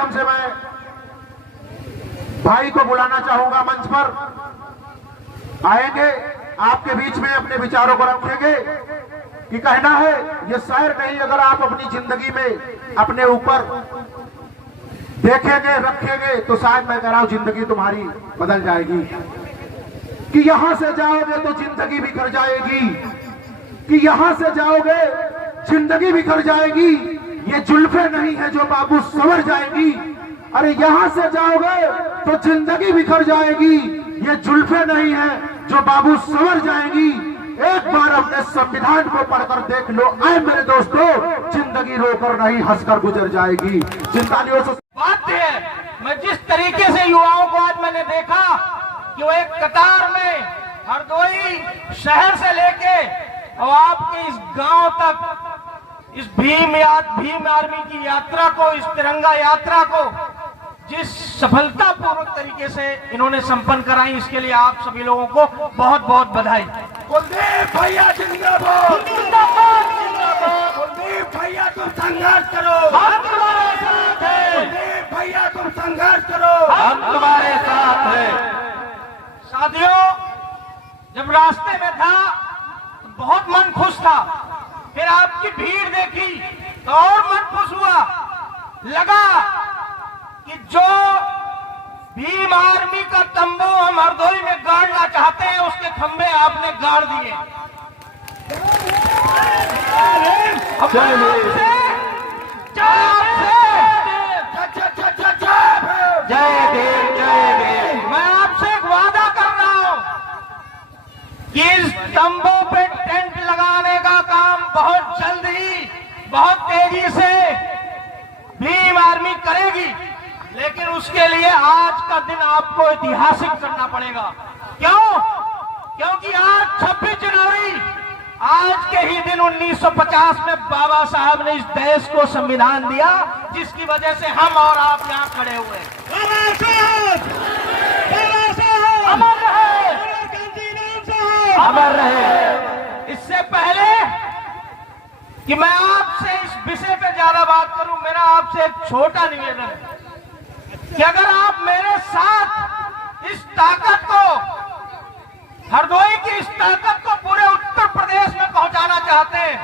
माध्यम से मैं भाई को बुलाना चाहूंगा, मंच पर आएंगे, आपके बीच में अपने विचारों को रखेंगे कि कहना है ये शायर नहीं, अगर आप अपनी जिंदगी में अपने ऊपर देखेंगे रखेंगे तो शायद मैं कह रहा हूं जिंदगी तुम्हारी बदल जाएगी। कि यहां से जाओगे तो जिंदगी बिखर जाएगी, कि यहां से जाओगे जिंदगी बिखर जाएगी। ये जुल्फे नहीं है जो बाबू संवर जाएंगी, अरे यहां से जाओगे तो जिंदगी बिखर जाएगी। ये जुल्फे नहीं है जो बाबू संवर जाएंगी। एक बार अपने संविधान को पढ़कर देख लो, आए मेरे दोस्तों, जिंदगी रोकर नहीं हंसकर गुजर जाएगी। चिंता नहीं हो सकती। बात है, मैं जिस तरीके से युवाओं को आज मैंने देखा कि वो एक कतार में हरदोई शहर से लेके और आपके इस गांव तक इस भीम आर्मी की यात्रा को, इस तिरंगा यात्रा को जिस सफलतापूर्वक तरीके से इन्होंने संपन्न कराई, इसके लिए आप सभी लोगों को बहुत बहुत बधाई। कुलदीप भैया जिंदाबाद, जिंदाबाद, जिंदाबाद। कुलदीप भैया तुम संघर्ष करो, हम तुम्हारे साथ हैं। कुलदीप भैया तुम संघर्ष करो, हम तुम्हारे साथ हैं। साथियों, जब रास्ते में था तो बहुत मन खुश था, फिर आपकी भीड़ देखी तो और मन खुश हुआ। लगा कि जो भीम आर्मी का तंबू हम हरदोई में गाड़ना चाहते हैं, उसके खंभे आपने गाड़ दिए। जय भीम, जय भीम। मैं आपसे एक वादा कर रहा हूं कि इस तंबू पे टेंट लगाने का काम बहुत जल्द ही, बहुत तेजी से भीम आर्मी करेगी, लेकिन उसके लिए आज का दिन आपको ऐतिहासिक करना पड़ेगा। क्यों? क्योंकि आज 26 जनवरी, आज के ही दिन 1950 में बाबा साहब ने इस देश को संविधान दिया, जिसकी वजह से हम और आप यहाँ खड़े हुए हैं। अमर रहे, अमर रहे। इससे पहले कि मैं आपसे इस विषय पे ज्यादा बात करूं, मेरा आपसे एक छोटा निवेदन है कि अगर आप मेरे साथ इस ताकत को, हरदोई की इस ताकत को पूरे उत्तर प्रदेश में पहुंचाना चाहते हैं,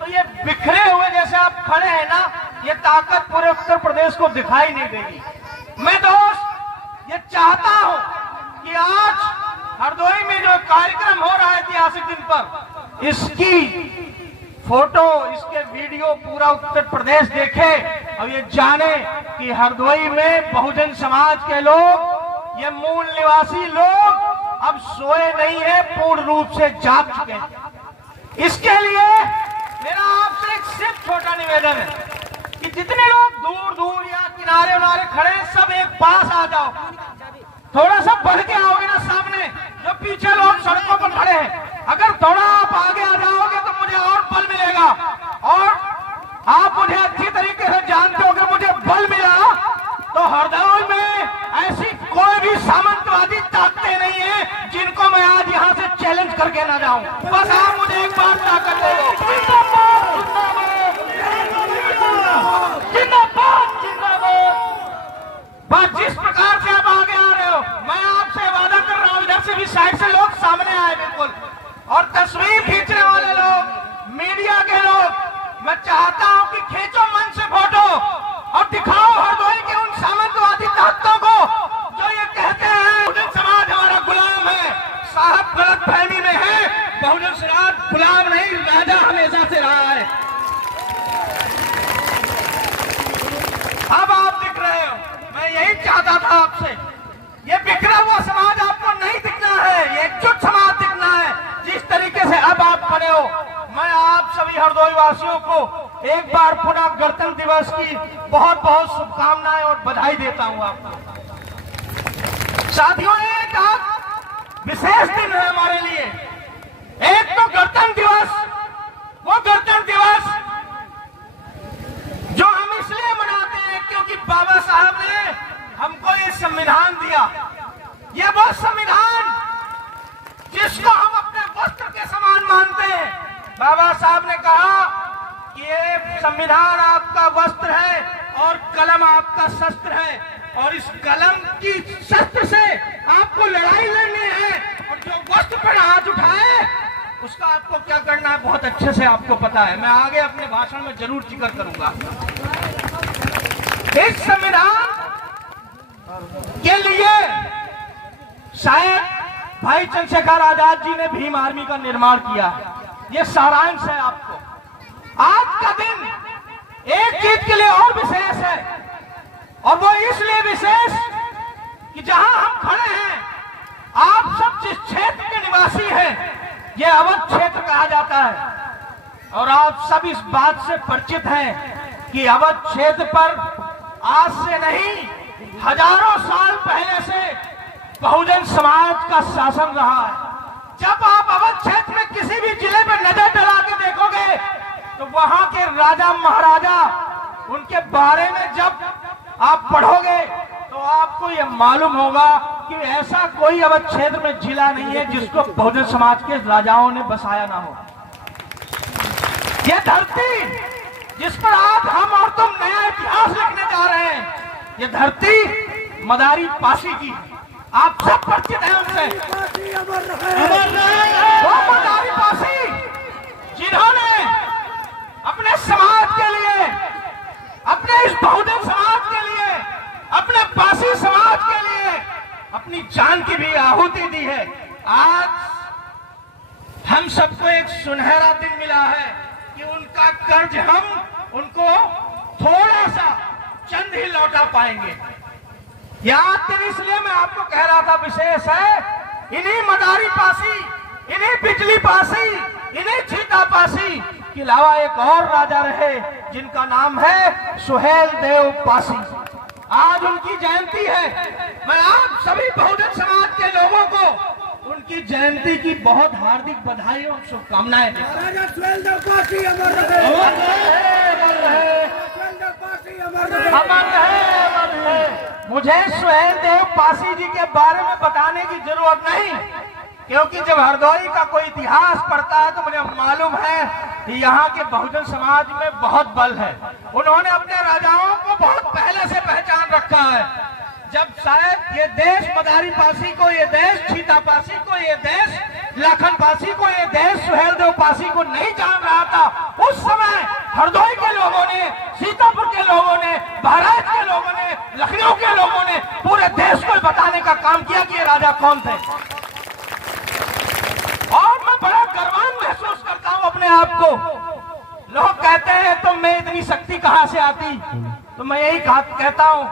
तो ये बिखरे हुए जैसे आप खड़े हैं ना, ये ताकत पूरे उत्तर प्रदेश को दिखाई नहीं देगी। मैं दोस्त ये चाहता हूं कि आज हरदोई में जो कार्यक्रम हो रहा है ऐतिहासिक दिन पर, इसकी फोटो, इसके वीडियो पूरा उत्तर प्रदेश देखे और ये जाने कि हरदोई में बहुजन समाज के लोग, ये मूल निवासी लोग अब सोए नहीं है, पूर्ण रूप से जाग चुके हैं। इसके लिए मेरा आपसे एक सिर्फ छोटा निवेदन है कि जितने लोग दूर दूर या किनारे उनारे खड़े हैं, सब एक पास आ जाओ। थोड़ा सा बढ़ के आओगे ना सामने, जो पीछे लोग सड़कों पर खड़े हैं, अगर थोड़ा आप आगे आ जाओगे तो मुझे और बल मिलेगा। और आप मुझे अच्छी तरीके से जानते हो कि मुझे बल मिला तो हरदोई में ऐसी कोई भी सामंतवादी ताकतें नहीं है जिनको मैं आज यहाँ से चैलेंज करके ना जाऊं। बस आप मुझे एक बार ताकत दे दो। जिंदाबाद, जिंदाबाद। बस जिस प्रकार से आप आगे आ रहे हो, मैं आपसे वादा कर रहा हूं, इधर से भी साइड से लोग सामने आए बिल्कुल, और तस्वीर खींचने वाले लोग, मीडिया के लोग, मैं चाहता हूं कि खींचो मन से फोटो और दिखाओ हरदोई के उन सामंतवादी ताकतों को जो ये कहते हैं बहुजन समाज हमारा गुलाम है। साहब गलत फहमी में है, बहुजन समाज गुलाम नहीं, राजा हमेशा से रहा है। अब आप दिख रहे हो, मैं यही चाहता था आपसे, ये बिखरा हुआ समाज आपको नहीं दिखना है, ये एकजुट समाज दिखना है। जिस तरीके से अब आप खड़े हो, मैं आप सभी हरदोई वासियों को एक बार पुनः गणतंत्र दिवस की बहुत बहुत शुभकामनाएं और बधाई देता हूं आपको। साथियों, एक आज विशेष दिन है हमारे लिए। एक तो गणतंत्र दिवस, वो गणतंत्र दिवस जो हम इसलिए मनाते हैं क्योंकि बाबा साहब ने हमको ये संविधान दिया। ये वो संविधान जिसको हम अपने वस्त्र के समान मानते हैं। बाबा साहब ने कहा कि ये संविधान आपका वस्त्र है और कलम आपका शस्त्र है, और इस कलम की शस्त्र से आपको लड़ाई लड़नी है। और जो वस्त्र पर हाथ उठाए उसका आपको क्या करना है बहुत अच्छे से आपको पता है। मैं आगे अपने भाषण में जरूर जिक्र करूंगा। इस संविधान के लिए शायद भाई चंद्रशेखर आजाद जी ने भीम आर्मी का निर्माण किया है। ये सारांश है आपको। आज का दिन एक चीज के लिए और विशेष है, और वो इसलिए विशेष कि जहां हम खड़े हैं, आप सब जिस क्षेत्र के निवासी हैं, ये अवध क्षेत्र कहा जाता है। और आप सब इस बात से परिचित हैं कि अवध क्षेत्र पर आज से नहीं, हजारों साल पहले से बहुजन समाज का शासन रहा है। जब आप अवध क्षेत्र में किसी भी जिले में नजर डला के देखोगे तो वहां के राजा महाराजा, उनके बारे में जब आप पढ़ोगे तो आपको यह मालूम होगा कि ऐसा कोई अवध क्षेत्र में जिला नहीं है जिसको बहुजन समाज के राजाओं ने बसाया ना हो। यह धरती जिस पर आज हम और तुम नया इतिहास लिखने जा रहे हैं, यह धरती मदारी पासी की है। आप सब परिचित हैं उनसे। वो मदारी पासी जिन्होंने अपने समाज के लिए, अपने इस बहुजन समाज के लिए, अपने पासी समाज के लिए अपनी जान की भी आहुति दी है। आज हम सबको एक सुनहरा दिन मिला है कि उनका कर्ज हम उनको थोड़ा सा चंद ही लौटा पाएंगे। याद दिन इसलिए मैं आपको कह रहा था विशेष है, इन्हीं मदारी पासी, इन्हीं बिजली पासी, इन्हीं छीता पासी के अलावा एक और राजा रहे जिनका नाम है सुहेल देव पासी। आज उनकी जयंती है। मैं आप सभी बहुजन समाज के लोगों को उनकी जयंती की बहुत हार्दिक बधाई और शुभकामनाएं देता हूं। मुझे सुहेल देव पासी जी के बारे में बताने की जरूरत नहीं, क्योंकि जब हरदोई का कोई इतिहास पढ़ता है तो मुझे मालूम है कि यहाँ के बहुजन समाज में बहुत बल है। उन्होंने अपने राजाओं को बहुत पहले से पहचान रखा है। जब शायद ये देश मदारी पासी को, ये देश छीता पासी को, ये देश लाखन पासी को, ये देश सुहेल देव पासी को नहीं जान रहा था, उस समय हरदोई के लोगों ने, सीतापुर के लोगों ने, बहराइच के लोगों ने, लखनऊ के लोगों ने पूरे देश को बताने का काम किया कि ये राजा कौन थे। और मैं बड़ा गर्वान महसूस करता हूं अपने आप को। लोग कहते हैं तुम में इतनी शक्ति कहां से आती, तो मैं यही कहता हूं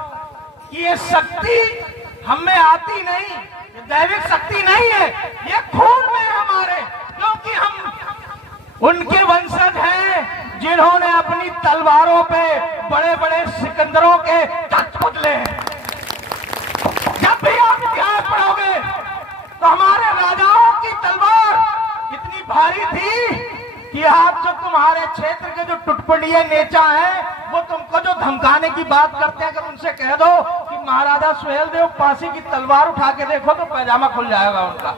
कि ये शक्ति हम में आती नहीं, ये दैविक शक्ति नहीं है, ये खून में है हमारे। क्योंकि हम उनके वंशज हैं जिन्होंने अपनी तलवारों पे बड़े बड़े सिकंदरों के तख्त बदले हैं। जब भी आप इतिहास पढ़ोगे तो हमारे राजाओं की तलवार इतनी भारी थी कि आप जो तुम्हारे क्षेत्र के जो टुटपुटिये नेता हैं, वो तुमको जो धमकाने की बात करते हैं, अगर उनसे कह दो कि महाराजा सुहेल देव पासी की तलवार उठा के देखो तो पैजामा खुल जाएगा उनका।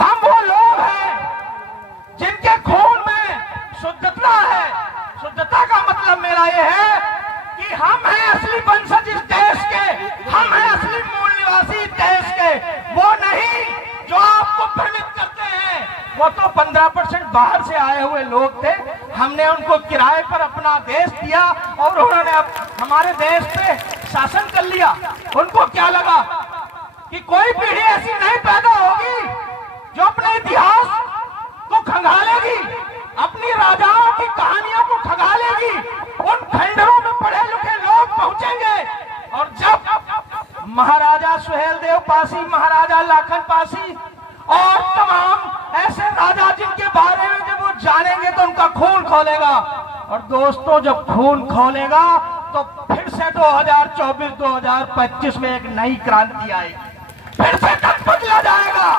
हम वो लोग हैं जिनके खून में शुद्धता है। शुद्धता का मतलब मेरा ये है कि हम हैं असली वंशज इस देश के, हम हैं असली मूल निवासी इस देश के। वो नहीं जो आपको भ्रमित करते हैं, वो तो 15% बाहर से आए हुए लोग थे। हमने उनको किराए पर अपना देश दिया और उन्होंने अब हमारे देश पे शासन कर लिया। उनको क्या लगा कि कोई पीढ़ी ऐसी नहीं पैदा होगी जो अपने इतिहास को खंगालेगी, अपनी राजाओं की कहानियों को खंगालेगी। उन खंडरों में पढ़े लिखे लोग पहुंचेंगे और जब महाराजा सुहेल देव पासी, महाराजा लाखन पासी और तमाम ऐसे राजा जिनके बारे में जब वो जानेंगे तो उनका खून खोलेगा। और दोस्तों, जब खून खोलेगा तो फिर से 2024-2025 में एक नई क्रांति आएगी, फिर से तख्त बदला जाएगा।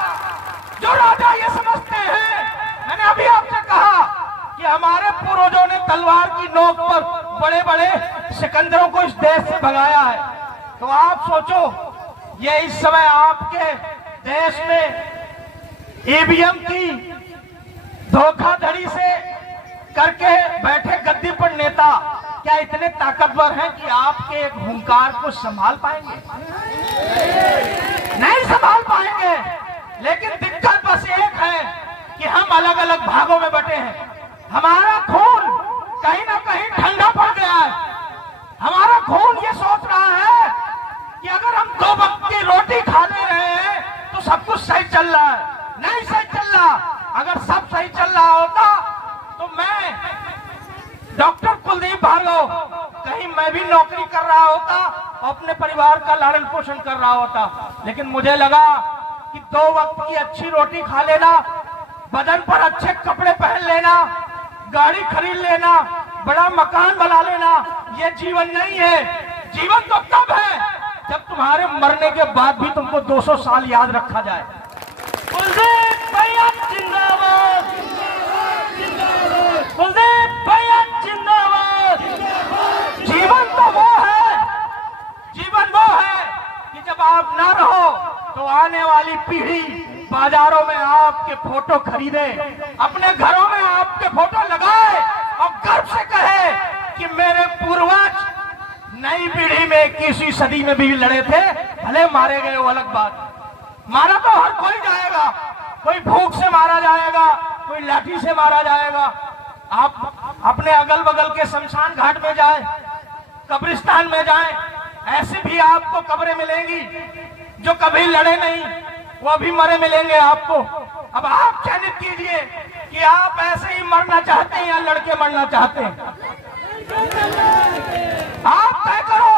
जो राजा ये समझते हैं, मैंने अभी आपसे कहा कि हमारे पूर्वजों ने तलवार की नोक पर बड़े बड़े सिकंदरों को इस देश से भगाया है, तो आप सोचो ये इस समय आपके देश में ईवीएम की धोखाधड़ी से करके बैठे गद्दी पर नेता क्या इतने ताकतवर हैं कि आपके एक हुंकार को संभाल पाएंगे? नहीं संभाल पाएंगे। लेकिन दिक्कत बस एक है कि हम अलग अलग भागों में बटे हैं। हमारा खून कहीं ना कहीं ठंडा पड़ गया है। हमारा खून ये सोच रहा है कि अगर हम 2 वक्त की रोटी खा ले रहे हैं तो सब कुछ सही चल रहा है। नहीं सही चल रहा। अगर सब सही चल रहा होता तो मैं डॉक्टर कुलदीप भार्गव कहीं मैं भी नौकरी कर रहा होता और अपने परिवार का लालन पोषण कर रहा होता। लेकिन मुझे लगा कि 2 वक्त की अच्छी रोटी खा लेना, बदन पर अच्छे कपड़े पहन लेना, गाड़ी खरीद लेना, बड़ा मकान बना लेना, ये जीवन नहीं है। जीवन तो तब है जब तुम्हारे मरने के बाद भी तुमको 200 साल याद रखा जाए। कुलदीप भैया जिंदाबाद, कुलदीप भैया जिंदाबाद। जीवन तो वो है, जीवन वो है कि जब आप ना रहो तो आने वाली पीढ़ी बाजारों में आपके फोटो खरीदे, अपने घरों में आपके फोटो लगाए और गर्व से कहे कि मेरे पूर्वज नई पीढ़ी में 21वीं सदी में भी लड़े थे, भले मारे गए वो अलग बात। मारा तो हर कोई जाएगा, कोई भूख से मारा जाएगा, कोई लाठी से मारा जाएगा। आप अपने अगल बगल के शमशान घाट में जाएं, कब्रिस्तान में जाएं, ऐसे भी आपको कब्रें मिलेंगी। जो कभी लड़े नहीं वो भी मरे मिलेंगे आपको। अब आप चयनित कीजिए कि आप ऐसे ही मरना चाहते हैं या लड़के मरना चाहते हैं। आप तय करो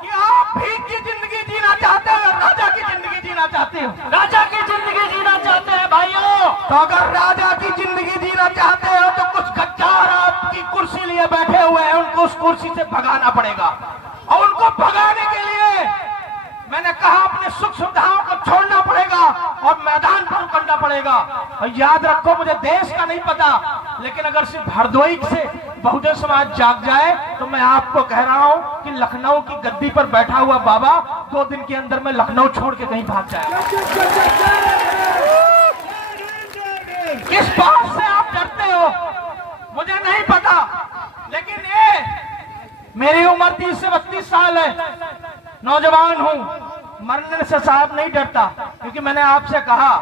कि आप भीख की जिंदगी जीना चाहते हो या राजा की जिंदगी जीना चाहते हो। राजा की जिंदगी जीना चाहते हैं भाइयों। तो अगर राजा की जिंदगी जीना चाहते हो तो कुछ गद्दार आपकी कुर्सी लिए बैठे हुए हैं, उनको उस कुर्सी से भगाना पड़ेगा। और उनको भगाने के लिए मैंने कहा अपने सुख सुविधाओं को छोड़ना पड़ेगा और मैदान पर उतरना पड़ेगा। और याद रखो, मुझे देश का नहीं पता, लेकिन अगर सिर्फ हरदोई से बहुजन समाज जाग जाए तो मैं आपको कह रहा हूं कि लखनऊ की गद्दी पर बैठा हुआ बाबा 2 दिन के अंदर में लखनऊ छोड़ के कहीं भाग जाएगा। किस बात से आप डरते हो मुझे नहीं पता, लेकिन ये मेरी उम्र 30 से 32 साल है, नौजवान हूं। मरने से साहब नहीं डरता, क्योंकि मैंने आपसे कहा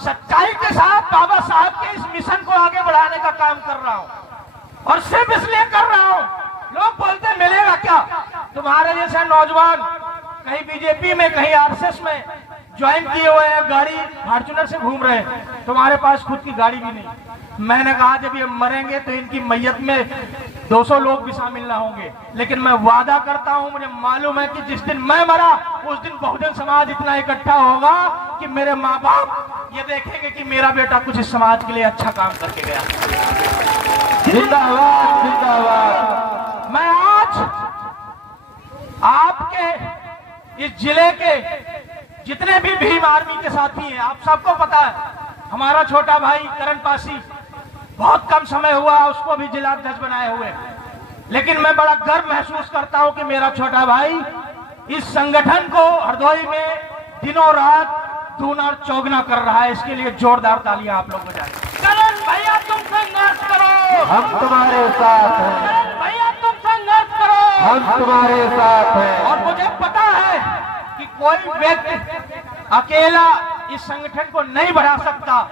सच्चाई के साथ बाबा साहब के इस मिशन को आगे बढ़ाने का काम कर रहा हूं। और सिर्फ इसलिए कर रहा हूं, लोग बोलते मिलेगा क्या? तुम्हारे जैसे नौजवान कहीं बीजेपी में, कहीं आरएसएस में ज्वाइन किए हुए हैं, गाड़ी फॉर्च्यूनर से घूम रहे हैं, तुम्हारे पास खुद की गाड़ी भी नहीं। मैंने कहा जब ये मरेंगे तो इनकी मैयत में 200 लोग भी शामिल ना होंगे, लेकिन मैं वादा करता हूं, मुझे मालूम है कि जिस दिन मैं मरा उस दिन बहुजन समाज इतना इकट्ठा होगा कि मेरे माँ बाप ये देखेंगे कि मेरा बेटा कुछ इस समाज के लिए अच्छा काम करके गया। जिंदाबाद जिंदाबाद। मैं आज आपके इस जिले के जितने भी भीम आर्मी के साथी हैं, आप सबको पता है हमारा छोटा भाई करण पासी बहुत कम समय हुआ उसको भी जिलाध्यक्ष बनाए हुए, लेकिन मैं बड़ा गर्व महसूस करता हूं कि मेरा छोटा भाई इस संगठन को हरदोई में दिनों रात दूना और चौगुना कर रहा है। इसके लिए जोरदार तालियां आप लोग बजाएं। करण भैया तुम संघर्ष करो, हम तुम्हारे साथ हैं। करण भैया तुम संघर्ष करो, हम तुम्हारे साथ हैं। और मुझे पता है कि कोई व्यक्ति अकेला इस संगठन को नहीं बढ़ा सकता,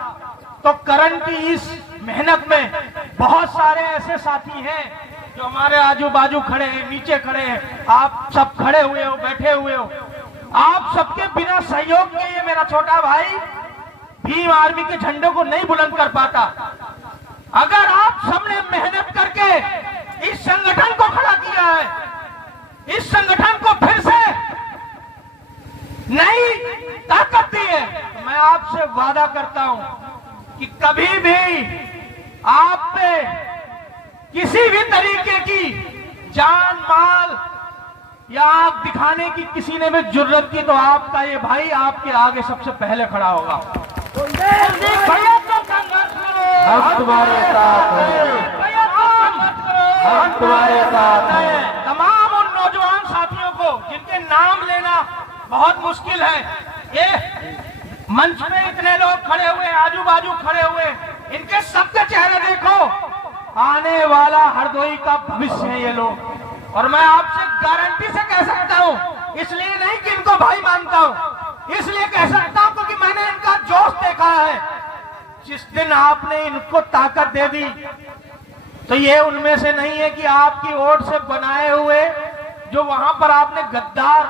तो करण की इस मेहनत में बहुत सारे ऐसे साथी हैं जो हमारे आजू बाजू खड़े हैं, नीचे खड़े हैं, आप सब खड़े हुए हो, बैठे हुए हो। आप सबके बिना सहयोग के ये मेरा छोटा भाई भीम आर्मी के झंडे को नहीं बुलंद कर पाता। अगर आप सबने मेहनत करके इस संगठन को खड़ा किया है, इस संगठन को फिर से नई ताकत दी है, तो मैं आपसे वादा करता हूं कि कभी भी आप पे किसी भी तरीके की जान माल या आग दिखाने की किसी ने भी जरूरत की तो आपका ये भाई आपके आगे सबसे पहले खड़ा होगा। भैया तो संघर्ष करो, हम तुम्हारे साथ हैं। भैया तो संघर्ष करो, हम तुम्हारे साथ हैं। तमाम उन नौजवान साथियों को जिनके नाम लेना बहुत मुश्किल है, ये मंच में इतने लोग खड़े हुए, आजू बाजू खड़े हुए, इनके सबके चेहरे देखो। आने वाला हरदोई का भविष्य है ये लोग। और मैं आपसे गारंटी से कह सकता हूं, इसलिए नहीं कि इनको भाई मानता हूं, इसलिए कह सकता हूं क्योंकि मैंने इनका जोश देखा है। जिस दिन आपने इनको ताकत दे दी तो ये उनमें से नहीं है कि आपकी ओर से बनाए हुए जो वहां पर आपने गद्दार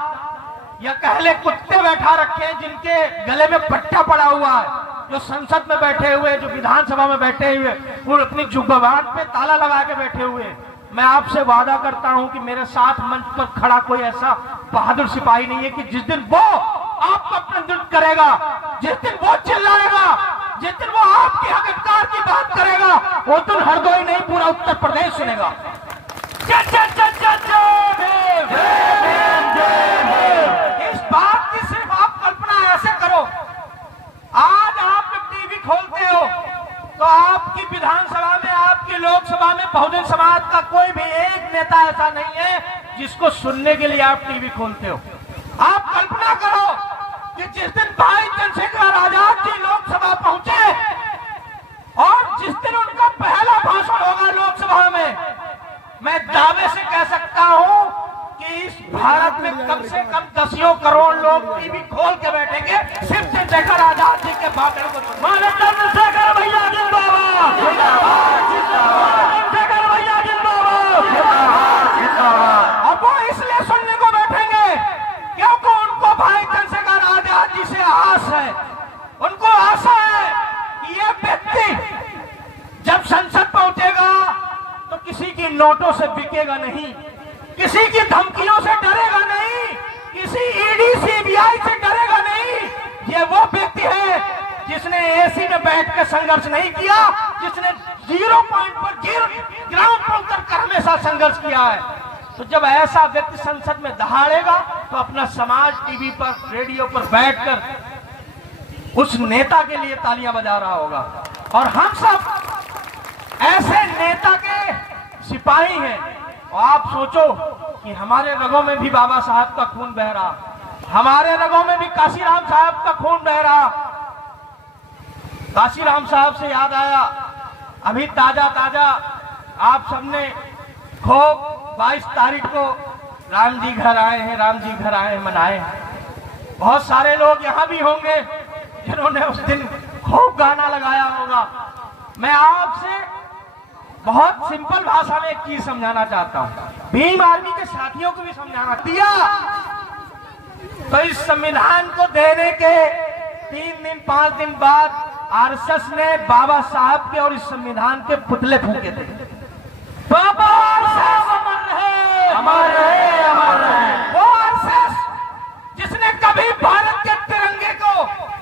या कहले कुत्ते बैठा रखे हैं, जिनके गले में पट्टा पड़ा हुआ है, जो संसद में बैठे हुए, जो विधानसभा में बैठे हुए, वो अपनी जुबान पे ताला लगा के बैठे हुए। मैं आपसे वादा करता हूं कि मेरे साथ मंच पर खड़ा कोई ऐसा बहादुर सिपाही नहीं है कि जिस दिन वो आपको प्रतिनिधित्व करेगा, जिस दिन वो चिल्लाएगा, जिस दिन वो आपके अधिकार की बात करेगा, वो दिन हरदोई नहीं पूरा उत्तर प्रदेश सुनेगा। इस बात की सिर्फ आप कल्पना ऐसे करो, आज आप जब टीवी खोलते हो तो आपकी विधानसभा में, आपकी लोकसभा में बहुजन समाज का कोई भी एक नेता ऐसा नहीं है जिसको सुनने के लिए आप टीवी खोलते हो। आप कल्पना करो कि जिस दिन भाई चंद्रशेखर आजाद जी लोकसभा पहुंचे और जिस दिन उनका पहला भाषण होगा लोकसभा में, मैं दावे से कह सकता हूं कि इस भारत में कम से कम 10 करोड़ लोग टीवी खोल के बैठेंगे सिर्फ चंद्रशेखर आजाद जी के भाषण को। चंद्रशेखर भैया जिंदाबाद, चंद्रशेखर भैया जिंदाबाद। और वो इसलिए सुनने को बैठेंगे क्योंकि उनको भाई चंद्रशेखर आजाद जी से आस है, उनको आशा है कि ये व्यक्ति जब संसद पहुंचेगा तो किसी की नोटों से बिकेगा नहीं, किसी की धमकियों से डरेगा नहीं, किसी ईडी सीबीआई से डरेगा नहीं। ये वो व्यक्ति है जिसने एसी में बैठ के संघर्ष नहीं किया, जिसने 0 पॉइंट पर ग्राउंड पर उतर कर हमेशा संघर्ष किया है। तो जब ऐसा व्यक्ति संसद में दहाड़ेगा तो अपना समाज टीवी पर, रेडियो पर बैठकर उस नेता के लिए तालियां बजा रहा होगा। और हम सब ऐसे नेता के सिपाही हैं। और आप सोचो कि हमारे रगों में भी बाबा साहब का खून बह रहा, हमारे रगों में भी काशीराम साहब का खून बह रहा। काशीराम साहब से याद आया, अभी ताजा ताजा आप सबने खूब 22 तारीख को राम जी घर आए हैं, राम जी घर आए हैं मनाए हैं। बहुत सारे लोग यहाँ भी होंगे जिन्होंने उस दिन खूब गाना लगाया होगा। मैं आपसे बहुत सिंपल भाषा में एक चीज समझाना चाहता हूं, भीम आर्मी के साथियों को भी समझाना दिया। तो इस संविधान को देने के 3 दिन 5 दिन बाद आरएसएस ने बाबा साहब के और इस संविधान के पुतले फूके थे। बाबा अमर रहे, अमर रहे, अमर रहे। वो आरएसएस जिसने कभी भारत के तिरंगे को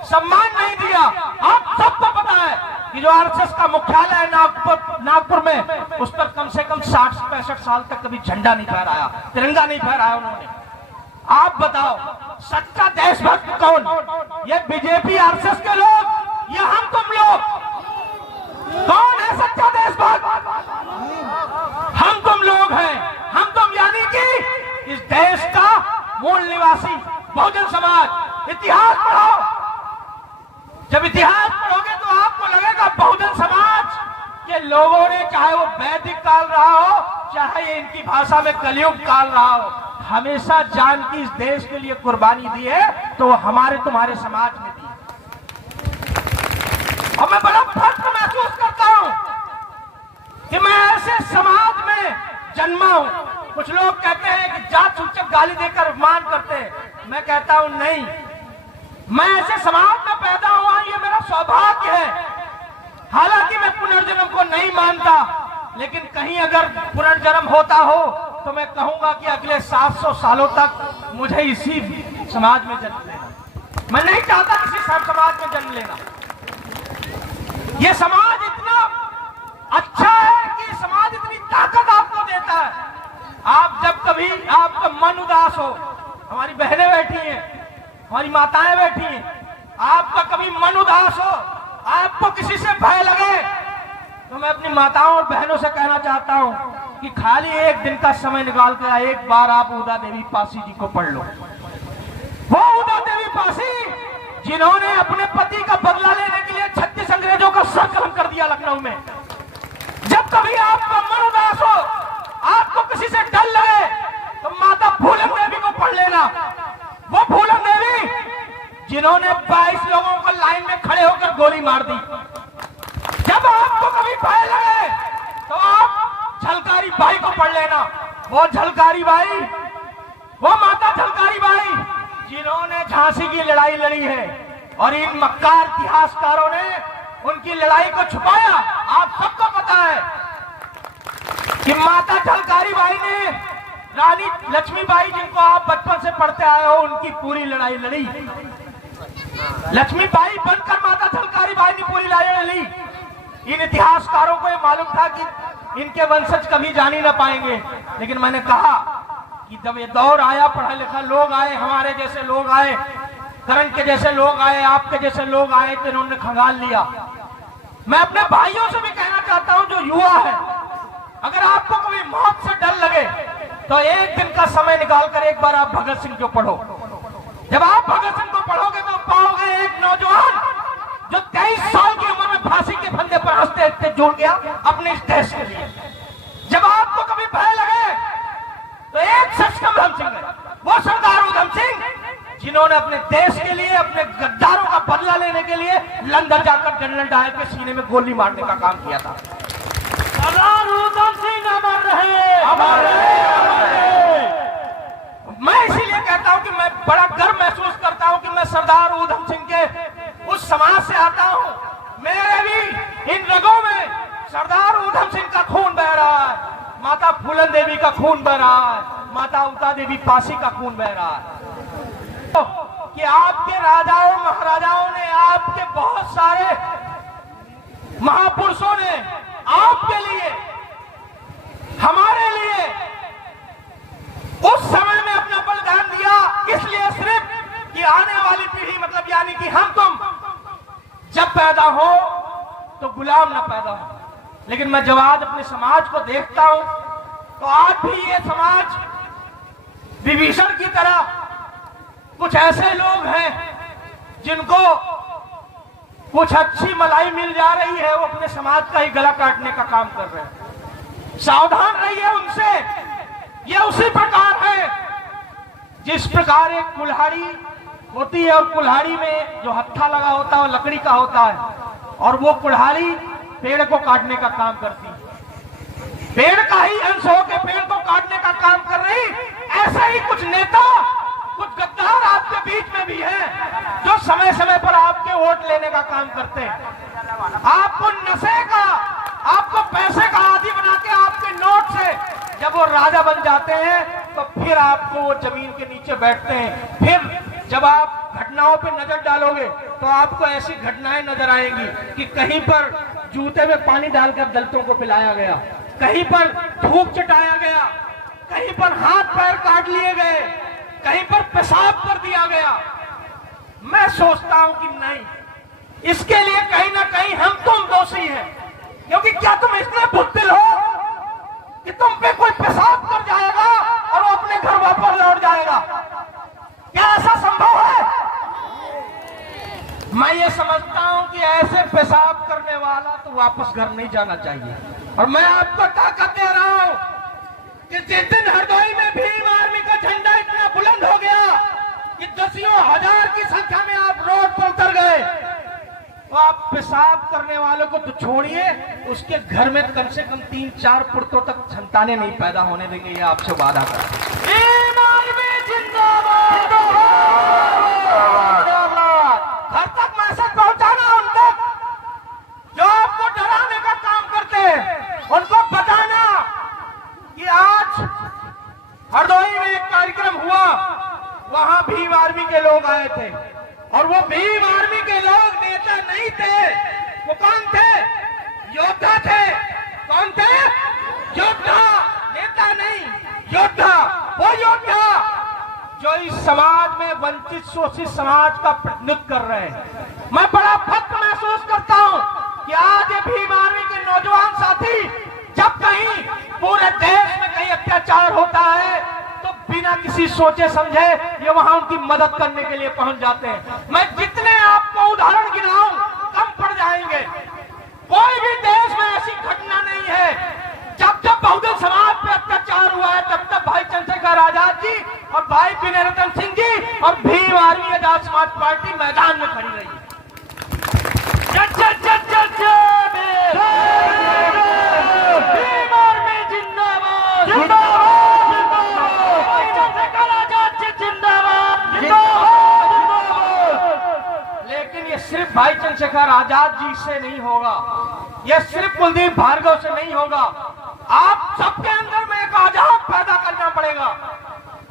सम्मान नहीं दिया। आप सबको पता है कि जो आरएसएस का मुख्यालय है नागपुर में, उस पर कम से कम 60-65 साल तक कभी झंडा नहीं फहराया, तिरंगा नहीं फहराया उन्होंने। आप बताओ सच्चा देशभक्त कौन? ये बीजेपी आरएसएस के लोग या हम तुम लोग? कौन है सच्चा देशभक्त? हम तुम लोग हैं। हम तुम यानी कि इस देश का मूल निवासी बहुजन समाज। इतिहास पढ़ो, जब इतिहास पढ़ोगे तो आपको लगेगा बहुजन समाज के लोगों ने, चाहे वो वैदिक काल रहा हो, चाहे ये इनकी भाषा में कलयुग काल रहा हो, हमेशा जान की इस देश के लिए कुर्बानी दी है, तो हमारे तुम्हारे समाज में दी। और मैं बड़ा फख्र महसूस करता हूं कि मैं ऐसे समाज में जन्मा हूं। कुछ लोग कहते हैं कि जात सूचक गाली देकर अपमान करते हैं। मैं कहता हूं नहीं, मैं ऐसे समाज में पैदा हुआ, ये मेरा सौभाग्य है। हालांकि मैं पुनर्जन्म को नहीं मानता, लेकिन कहीं अगर पुनर्जन्म होता हो तो मैं कहूंगा कि अगले 700 सालों तक मुझे इसी समाज में जन्म लेना। मैं नहीं चाहता किसी समाज में जन्म लेना। ये समाज इतना अच्छा है कि समाज इतनी ताकत आपको देता है। आप जब कभी आपका मन उदास हो, हमारी बहनें बैठी हैं, हमारी माताएं बैठी हैं, आपका कभी मन उदास हो, आपको किसी से भय लगे, तो मैं अपनी माताओं और बहनों से कहना चाहता हूं कि खाली एक दिन का समय निकाल कर एक बार आप उदा देवी पासी जी को पढ़ लो। वो उदा देवी पासी जिन्होंने अपने पति का बदला लेने के लिए 36 अंग्रेजों का सर कलम कर दिया लखनऊ में। जब कभी आपका मन उदास हो, जिन्होंने 22 लोगों को लाइन में खड़े होकर गोली मार दी। जब आपको कभी भय लगे तो आप झलकारी बाई को पढ़ लेना। वो झलकारी बाई, वो माता झलकारी बाई जिन्होंने झांसी की लड़ाई लड़ी है, और इन मक्कार इतिहासकारों ने उनकी लड़ाई को छुपाया। आप सबको पता है कि माता झलकारी बाई ने रानी लक्ष्मीबाई, जिनको आप बचपन से पढ़ते आए हो, उनकी पूरी लड़ाई लड़ी। लक्ष्मीबाई बनकर माता झलकारी बाई ने पूरी लड़ाई लड़ी। इन इतिहासकारों को यह मालूम था कि इनके वंशज कभी जान ही ना पाएंगे, लेकिन मैंने कहा कि जब ये दौर आया, पढ़ा लिखा लोग आए, हमारे जैसे लोग आए, करण के जैसे लोग आए, आपके जैसे लोग आए, तो इन्होंने खंगाल लिया। मैं अपने भाइयों से भी कहना चाहता हूं जो युवा है, अगर आपको कभी मौत से डर लगे तो एक दिन का समय निकालकर एक बार आप भगत सिंह को पढ़ो। जब आप भगत सिंह को पढ़ोगे तो पाओगे एक नौजवान जो 23 साल की उम्र में फांसी के फंदे पर हंसते हंसते जुड़ गया अपने इस देश के लिए। जब आपको कभी भय लगे तो एक शख्स उधम सिंह है, वो सरदार उधम सिंह, जिन्होंने अपने देश के लिए, अपने गद्दारों का बदला लेने के लिए लंदन जाकर जनरल डायर के सीने में गोली मारने का काम किया था। सरदार उधम सिंह अमर रहे, अमर रहे, अमर रहे। मैं इसीलिए कहता हूं कि मैं बड़ा गर्व महसूस करता हूं कि मैं सरदार उधम सिंह के उस समाज से आता हूं। मेरे भी इन रगों में सरदार उधम सिंह का खून बह रहा है, माता फूलन देवी का खून बह रहा है, माता उता देवी पासी का खून बह रहा है। कि आपके राजाओं महाराजाओं ने, आपके बहुत सारे महापुरुषों ने आपके लिए, हमारे लिए उस समय में अपना बलिदान दिया, इसलिए सिर्फ कि आने वाली पीढ़ी, मतलब यानी कि हम तुम जब पैदा हो तो गुलाम ना पैदा हो। लेकिन मैं जब आज अपने समाज को देखता हूं तो आज भी ये समाज विभीषण की तरह कुछ ऐसे लोग हैं जिनको कुछ अच्छी मलाई मिल जा रही है, वो अपने समाज का ही गला काटने का काम कर रहे हैं। सावधान रहिए उनसे। ये उसी प्रकार है जिस प्रकार एक कुल्हाड़ी होती है, और कुल्हाड़ी में जो हत्था लगा होता है वो लकड़ी का होता है, और वो कुल्हाड़ी पेड़ को काटने का काम करती है। पेड़ का ही अंश होकर पेड़ को काटने का काम कर रही। ऐसे ही कुछ नेता, कुछ गद्दार आपके बीच में भी हैं जो समय समय पर आपके वोट लेने का काम करते हैं। आपको नशे का, आपको पैसे का आदी बना के आपके नोट से जब वो राजा बन जाते हैं तो फिर आपको वो जमीन के नीचे बैठते हैं। फिर जब आप घटनाओं पे नजर डालोगे तो आपको ऐसी घटनाएं नजर आएंगी कि कहीं पर जूते में पानी डालकर दलितों को पिलाया गया, कहीं पर थूक चटाया गया, कहीं पर हाथ पैर काट लिए गए, कहीं पर पेशाब कर दिया गया। मैं सोचता हूं कि नहीं, इसके लिए कहीं ना कहीं हम तुम दोषी हैं। क्योंकि क्या तुम इतने बुद्धिल हो कि तुम पे कोई पेशाब कर जाएगा और वो अपने घर वापस लौट जाएगा? क्या ऐसा संभव है? मैं ये समझता हूं कि ऐसे पेशाब करने वाला तो वापस घर नहीं जाना चाहिए। और मैं आपको ताकत दे रहा हूं कि जिस दिन हरदोई में भीम आर्मी का झंडा इतना बुलंद हो गया कि दसियों हजार की संख्या में आप रोड पर उतर गए, तो आप पेशाब करने वालों को तो छोड़िए, उसके घर में कम से कम 3-4 पुर्तों तक संतानें नहीं पैदा होने देंगे। ये आपसे वादा करता हूं। भीम आर्मी जिंदाबाद, घर तक मैसेज पहुंचाना उन तक जो आपको डराने का काम करते हैं। उनको बताना कि आज हरदोई में एक कार्यक्रम हुआ, वहां भीम आर्मी के लोग आए थे, और वो भीम आर्मी के लोग नेता नहीं थे। वो कौन थे? योद्धा थे। कौन थे? योद्धा, नेता नहीं, योद्धा। वो योद्धा जो इस समाज में वंचित शोषित समाज का प्रतिनिधित्व कर रहे हैं। मैं बड़ा फख्र महसूस करता हूं कि आज ये भीम आर्मी के नौजवान साथी जब कहीं पूरे देश में कहीं अत्याचार होता है तो बिना किसी सोचे समझे ये वहां उनकी मदद करने के लिए पहुंच जाते हैं। मैं जितने आपको उदाहरण गिनाऊं कम पड़ जाएंगे। कोई भी देश में ऐसी घटना नहीं है। जब जब बहुजन समाज पे अत्याचार हुआ है तब तब भाई चंद्रशेखर आजाद जी और भाई विनय रतन सिंह जी और भीम आर्मी आजाद समाज पार्टी भाई चंद्रशेखर आजाद जी से नहीं होगा, यह सिर्फ कुलदीप भार्गव से नहीं होगा। आप सबके अंदर में एक आजाद पैदा करना पड़ेगा,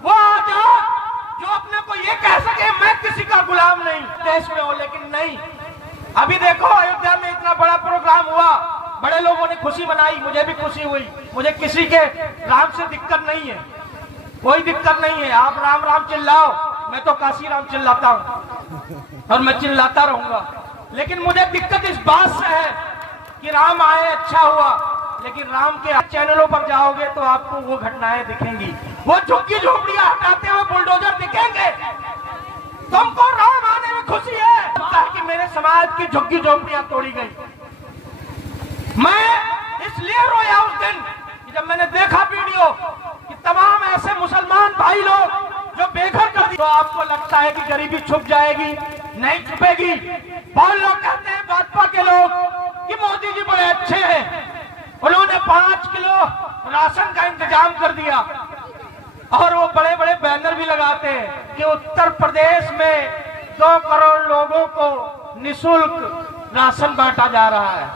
वो आजाद जो अपने को ये कह सके मैं किसी का गुलाम नहीं, देश में हो। लेकिन नहीं, अभी देखो अयोध्या में इतना बड़ा प्रोग्राम हुआ, बड़े लोगों ने खुशी मनाई, मुझे भी खुशी हुई। मुझे किसी के राम से दिक्कत नहीं है, कोई दिक्कत नहीं है। आप राम राम चिल्लाओ, मैं तो काशी राम चिल्लाता हूँ और मैं चिल्लाता रहूंगा। लेकिन मुझे दिक्कत इस बात से है कि राम आए अच्छा हुआ, लेकिन राम के चैनलों पर जाओगे तो आपको वो घटनाएं दिखेंगी, वो झुग्गी झोपड़ियां हटाते हुए बुलडोजर दिखेंगे। तुमको राम आने में खुशी है कि मेरे समाज की झुग्गी झोपड़ियां तोड़ी गई। मैं इसलिए रोया उस दिन कि जब मैंने देखा वीडियो कि तमाम ऐसे मुसलमान भाई लोग जो बेघर कर दिए, तो आपको लगता है कि गरीबी छुप जाएगी, नहीं छुपेगी। बहुत लोग कहते हैं भाजपा के लोग कि मोदी जी बड़े अच्छे हैं, उन्होंने 5 किलो राशन का इंतजाम कर दिया, और वो बड़े बड़े बैनर भी लगाते हैं कि उत्तर प्रदेश में 2 करोड़ लोगों को निःशुल्क राशन बांटा जा रहा है।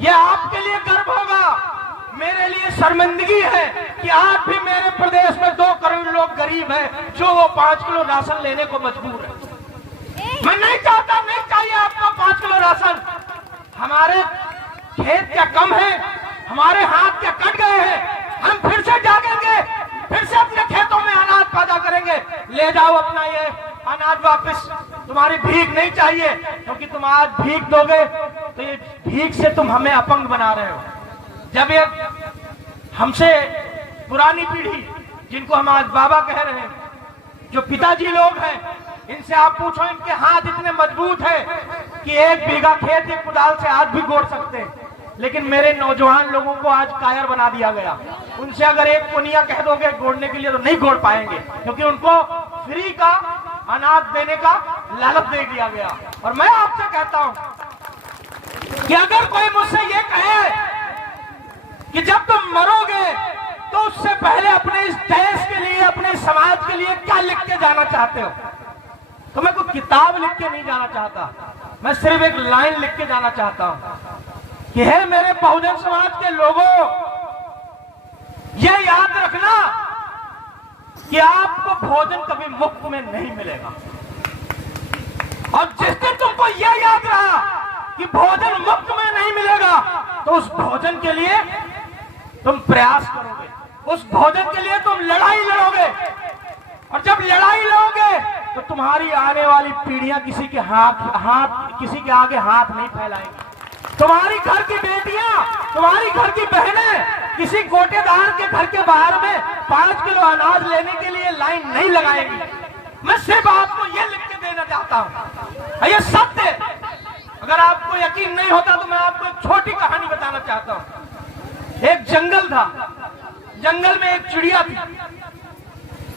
यह आपके लिए गर्व होगा, मेरे लिए शर्मिंदगी है कि आज भी मेरे प्रदेश में 2 करोड़ लोग गरीब हैं जो वो 5 किलो राशन लेने को मजबूर है। मैं नहीं चाहता, नहीं चाहिए आपको 5 किलो राशन। हमारे खेत क्या कम है, हमारे हाथ क्या कट गए हैं, हम फिर से जागेंगे, फिर से अपने खेतों में अनाज पैदा करेंगे। ले जाओ अपना ये अनाज वापस, तुम्हारी भीख नहीं चाहिए, क्योंकि तुम आज भीख दोगे तो ये भीख से तुम हमें अपंग बना रहे हो। जब ये हमसे पुरानी पीढ़ी, जिनको हम आज बाबा कह रहे हैं, जो पिताजी लोग हैं, इनसे आप पूछो, इनके हाथ इतने मजबूत है कि 1 बीघा खेत एक कुदाल से आज भी गोड़ सकते हैं। लेकिन मेरे नौजवान लोगों को आज कायर बना दिया गया। उनसे अगर एक पुनिया कह दोगे गोड़ने के लिए तो नहीं गोड़ पाएंगे, क्योंकि उनको फ्री का अनाज देने का लालच दे दिया गया। और मैं आपसे कहता हूं कि अगर कोई मुझसे ये कहे कि जब तुम मरोगे तो उससे पहले अपने इस देश के लिए, अपने समाज के लिए क्या लिख के जाना चाहते हो, तो मैं कोई किताब लिख के नहीं जाना चाहता, मैं सिर्फ एक लाइन लिख के जाना चाहता हूं कि हे मेरे बहुजन समाज के लोगों, यह याद रखना कि आपको भोजन कभी मुफ्त में नहीं मिलेगा। और जिस दिन तुमको यह याद रहा कि भोजन मुफ्त में नहीं मिलेगा, तो उस भोजन के लिए तुम प्रयास करोगे, उस भोजन के लिए तुम लड़ाई लड़ोगे। और जब लड़ाई लड़ोगे तो तुम्हारी आने वाली पीढ़ियां किसी के किसी के आगे हाथ नहीं फैलाएंगी। तुम्हारी घर की बेटियां, तुम्हारी घर की बहनें किसी गोटेदार के घर के बाहर में 5 किलो अनाज लेने के लिए लाइन नहीं लगाएंगी। मैं सिर्फ आपको यह लिख के देना चाहता हूं, यह सत्य है। अगर आपको यकीन नहीं होता तो मैं आपको एक छोटी कहानी बताना चाहता हूं। एक जंगल था, जंगल में एक चिड़िया थी।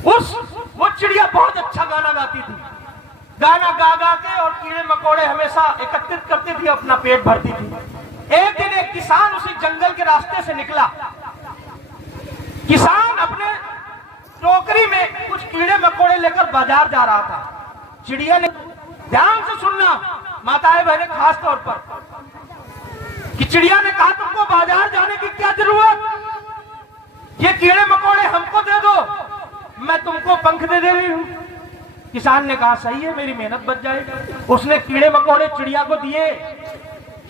वो चिड़िया बहुत अच्छा गाना गाती थी, गाना गा गा के और कीड़े मकोड़े हमेशा एकत्रित करती थी, अपना पेट भरती थी। एक दिन एक किसान उसी जंगल के रास्ते से निकला। किसान अपने टोकरी में कुछ कीड़े मकोड़े लेकर बाजार जा रहा था। चिड़िया ने, ध्यान से सुनना माताएं बहनें खास तौर पर, कि चिड़िया ने कहा तुमको बाजार जाने की क्या जरूरत, ये कीड़े मकोड़े हमको दे दो, मैं तुमको पंख दे रही हूं। किसान ने कहा सही है, मेरी मेहनत बच जाएगी। उसने कीड़े मकोड़े चिड़िया को दिए,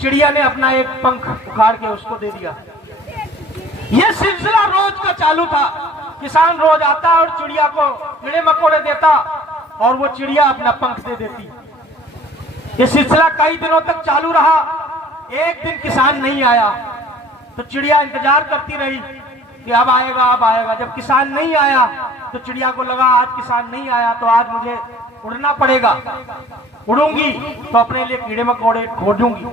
चिड़िया ने अपना एक पंख उखाड़ के उसको दे दिया। यह सिलसिला रोज का चालू था। किसान रोज आता और चिड़िया को कीड़े मकोड़े देता और वो चिड़िया अपना पंख दे देती। यह सिलसिला कई दिनों तक चालू रहा। एक दिन किसान नहीं आया तो चिड़िया इंतजार करती रही कि अब आएगा, अब आएगा। जब किसान नहीं आया तो चिड़िया को लगा आज किसान नहीं आया तो आज मुझे उड़ना पड़ेगा, उड़ूंगी तो अपने लिए कीड़े मकोड़े खोजूंगी।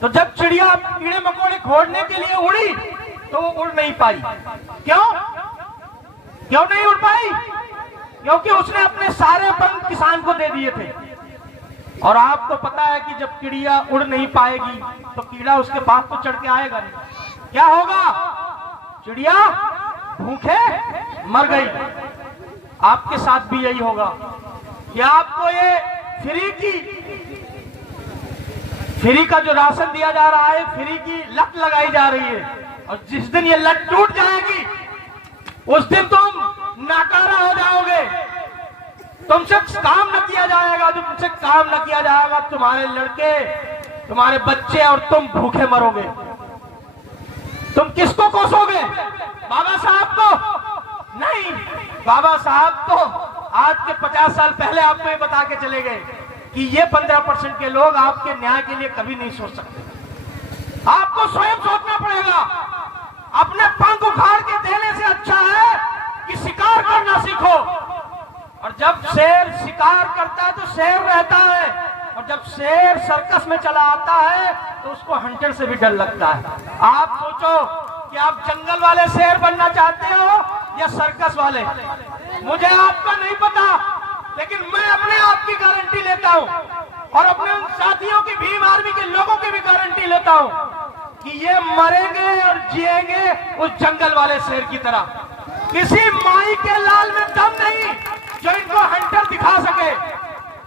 तो जब चिड़िया कीड़े मकोड़े खोजने के लिए उड़ी तो वो उड़ नहीं पाई। क्यों नहीं उड़ पाई? क्योंकि उसने अपने सारे पंख किसान को दे दिए थे। और आपको पता है कि जब चिड़िया उड़ नहीं पाएगी तो कीड़ा उसके पास तो चढ़ के आएगा नहीं। क्या होगा? चिड़िया भूखे मर गई। आपके साथ भी यही होगा कि आपको ये फ्री की फ्री का जो राशन दिया जा रहा है, फ्री की लत लगाई जा रही है, और जिस दिन ये लत टूट जाएगी उस दिन तुम नाकारा हो जाओगे, तुमसे काम न किया जाएगा। जो तुमसे काम न किया जाएगा, तुम्हारे लड़के, तुम्हारे बच्चे और तुम भूखे मरोगे। तुम किसको कोसोगे? बाबा साहब को नहीं। बाबा साहब तो आज के 50 साल पहले आपको ये बता के चले गए कि ये 15% के लोग आपके न्याय के लिए कभी नहीं सोच सकते। आपको स्वयं सोचना पड़ेगा। अपने पंख उखाड़ के देने से अच्छा है कि शिकार करना सीखो। और जब शेर शिकार करता है तो शेर रहता है, और जब शेर सर्कस में चला आता है तो उसको हंटर से भी डर लगता है। आप सोचो कि आप जंगल वाले शेर बनना चाहते हो या सर्कस वाले। मुझे आपका नहीं पता, लेकिन मैं अपने आप की गारंटी लेता हूं और अपने उन साथियों की, भीम आर्मी के लोगों की भी गारंटी लेता हूं कि ये मरेंगे और जिएंगे उस जंगल वाले शेर की तरह। किसी माई के लाल में दम नहीं जो इनको हंटर दिखा सके।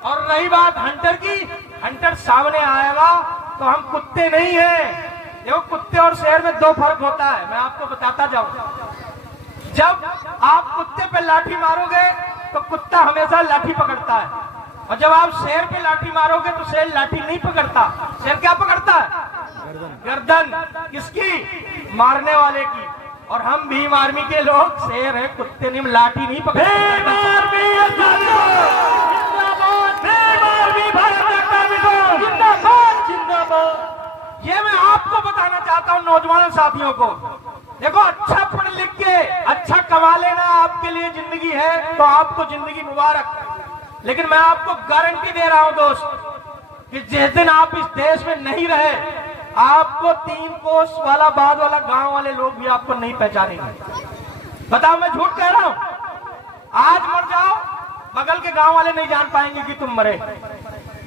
और रही बात हंटर की, हंटर सामने आएगा तो हम कुत्ते नहीं हैं। देखो, कुत्ते और शेर में 2 फर्क होता है, मैं आपको बताता जाऊं। जब आप कुत्ते पे लाठी मारोगे तो कुत्ता हमेशा लाठी पकड़ता है, और जब आप शेर पे लाठी मारोगे तो शेर लाठी नहीं पकड़ता। शेर क्या पकड़ता है? गर्दन। किसकी? मारने वाले की। और हम भीम आर्मी के लोग शेर है, कुत्ते नहीं, लाठी नहीं पकड़ते। ये मैं आपको बताना चाहता हूं नौजवान साथियों को। देखो, अच्छा पढ़ लिख के अच्छा कमा लेना आपके लिए जिंदगी है तो आपको जिंदगी मुबारक। लेकिन मैं आपको गारंटी दे रहा हूं दोस्त कि जिस दिन आप इस देश में नहीं रहे, आपको 3 कोस वाला बाद वाला गांव वाले लोग भी आपको नहीं पहचानेंगे। बताओ, मैं झूठ कह रहा हूं? आज मर जाओ, बगल के गांव वाले नहीं जान पाएंगे कि तुम मरे।